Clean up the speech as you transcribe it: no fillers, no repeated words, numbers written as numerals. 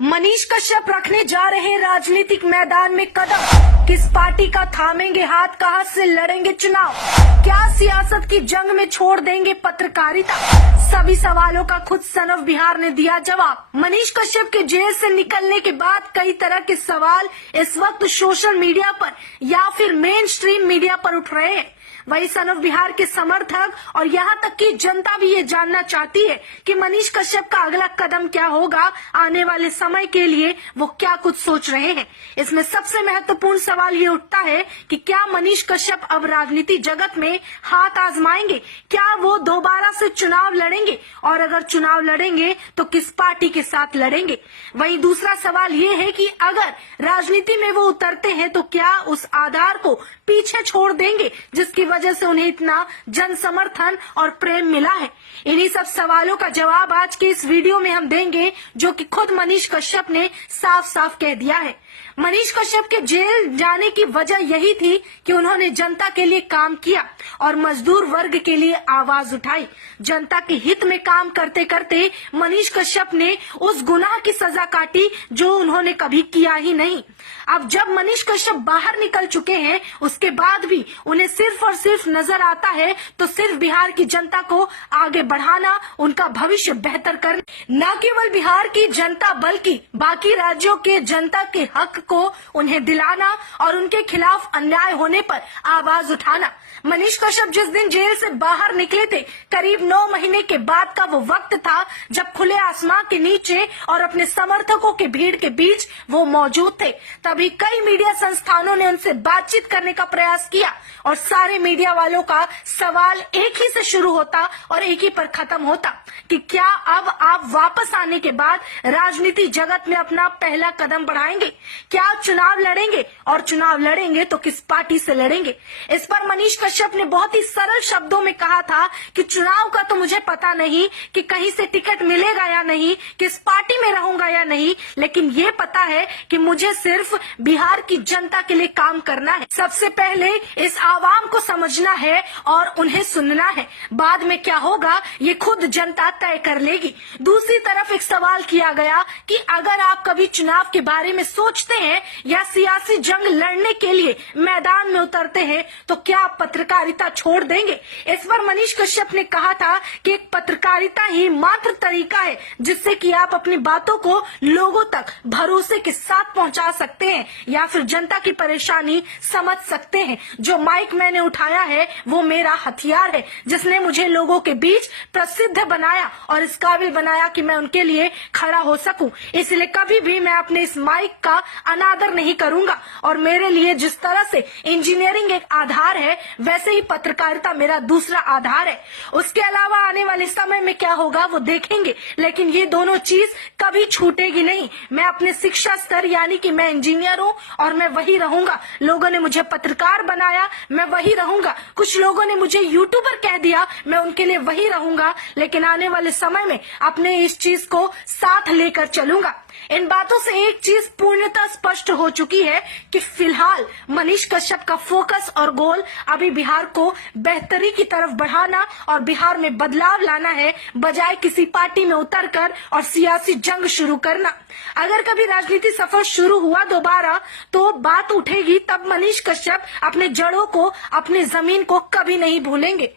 मनीष कश्यप रखने जा रहे राजनीतिक मैदान में कदम। किस पार्टी का थामेंगे हाथ, कहां से लड़ेंगे चुनाव, क्या सियासत की जंग में छोड़ देंगे पत्रकारिता। सभी सवालों का खुद सन ऑफ बिहार ने दिया जवाब। मनीष कश्यप के जेल से निकलने के बाद कई तरह के सवाल इस वक्त सोशल मीडिया पर या फिर मेन स्ट्रीम मीडिया पर उठ रहे हैं। वही सन ऑफ बिहार के समर्थक और यहाँ तक कि जनता भी ये जानना चाहती है कि मनीष कश्यप का अगला कदम क्या होगा, आने वाले समय के लिए वो क्या कुछ सोच रहे हैं। इसमें सबसे महत्वपूर्ण सवाल ये उठता है कि क्या मनीष कश्यप अब राजनीति जगत में हाथ आजमाएंगे, क्या वो दोबारा से चुनाव लड़ेंगे और अगर चुनाव लड़ेंगे तो किस पार्टी के साथ लड़ेंगे। वहीं दूसरा सवाल ये है कि अगर राजनीति में वो उतरते हैं तो क्या उस आधार को पीछे छोड़ देंगे जिसकी वजह से उन्हें इतना जन समर्थन और प्रेम मिला है। इन्हीं सब सवालों का जवाब आज के इस वीडियो में हम देंगे, जो कि खुद मनीष कश्यप ने साफ साफ कह दिया है। मनीष कश्यप के जेल जाने की वजह यही थी कि उन्होंने जनता के लिए काम किया और मजदूर वर्ग के लिए आवाज उठाई। जनता के हित में काम करते करते मनीष कश्यप ने उस गुनाह की सजा काटी जो उन्होंने कभी किया ही नहीं। अब जब मनीष कश्यप बाहर निकल चुके हैं, उसके बाद भी उन्हें सिर्फ और सिर्फ नजर आता है तो सिर्फ बिहार की जनता को आगे बढ़ाना, उनका भविष्य बेहतर करना, न केवल बिहार की जनता बल्कि बाकी राज्यों के जनता के हक को उन्हें दिलाना और उनके खिलाफ अन्याय होने पर आवाज उठाना। मनीष कश्यप जिस दिन जेल से बाहर निकले थे, करीब 9 महीने के बाद का वो वक्त था जब खुले आसमां के नीचे और अपने समर्थकों के भीड़ के बीच वो मौजूद थे। तभी कई मीडिया संस्थानों ने उनसे बातचीत करने का प्रयास किया और सारे मीडिया वालों का सवाल एक ही से शुरू होता और एक ही पर खत्म होता कि क्या अब आप वापस आने के बाद राजनीति जगत में अपना पहला कदम बढ़ाएंगे, क्या चुनाव लड़ेंगे और चुनाव लड़ेंगे तो किस पार्टी से लड़ेंगे। इस पर मनीष कश्यप ने बहुत ही सरल शब्दों में कहा था कि चुनाव का तो मुझे पता नहीं कि कहीं से टिकट मिलेगा या नहीं, किस पार्टी में रहूंगा या नहीं, लेकिन ये पता है कि मुझे सिर्फ बिहार की जनता के लिए काम करना है। सबसे पहले इस आवाम को समझना है और उन्हें सुनना है, बाद में क्या होगा ये खुद जनता तय कर लेगी। दूसरी तरफ एक सवाल किया गया कि अगर आप कभी चुनाव के बारे में सोचते हैं या सियासी जंग लड़ने के लिए मैदान में उतरते हैं तो क्या आप पत्रकारिता छोड़ देंगे। इस पर मनीष कश्यप ने कहा था कि एक पत्रकारिता ही मात्र तरीका है जिससे कि आप अपनी बातों को लोगों तक भरोसे के साथ पहुंचा सकते हैं या फिर जनता की परेशानी समझ सकते हैं। जो माइक मैंने उठाया है वो मेरा हथियार है जिसने मुझे लोगों के बीच प्रसिद्ध बनाया और इस काबिल बनाया कि मैं उनके लिए खड़ा हो सकूं। इसलिए कभी भी मैं अपने इस माइक का अनादर नहीं करूंगा और मेरे लिए जिस तरह से इंजीनियरिंग एक आधार है वैसे ही पत्रकारिता मेरा दूसरा आधार है। उसके अलावा आने वाले समय में क्या होगा वो देखेंगे, लेकिन ये दोनों चीज कभी छूटेगी नहीं। मैं अपने शिक्षा स्तर यानी कि मैं इंजीनियर हूँ और मैं वही रहूंगा। लोगों ने मुझे पत्रकार बनाया, मैं वही रहूंगा। कुछ लोगों ने मुझे यूट्यूबर कह दिया, मैं उनके लिए वही रहूंगा, लेकिन आने वाले समय में अपने इस चीज को साथ लेकर चलूंगा। इन बातों से एक चीज पूर्णतः स्पष्ट हो चुकी है कि फिलहाल मनीष कश्यप का फोकस और गोल अभी बिहार को बेहतरी की तरफ बढ़ाना और बिहार में बदलाव लाना है, बजाय किसी पार्टी में उतरकर और सियासी जंग शुरू करना। अगर कभी राजनीति सफर शुरू हुआ दोबारा तो बात उठेगी, तब मनीष कश्यप अपने जड़ों को, अपनी जमीन को कभी नहीं भूलेंगे।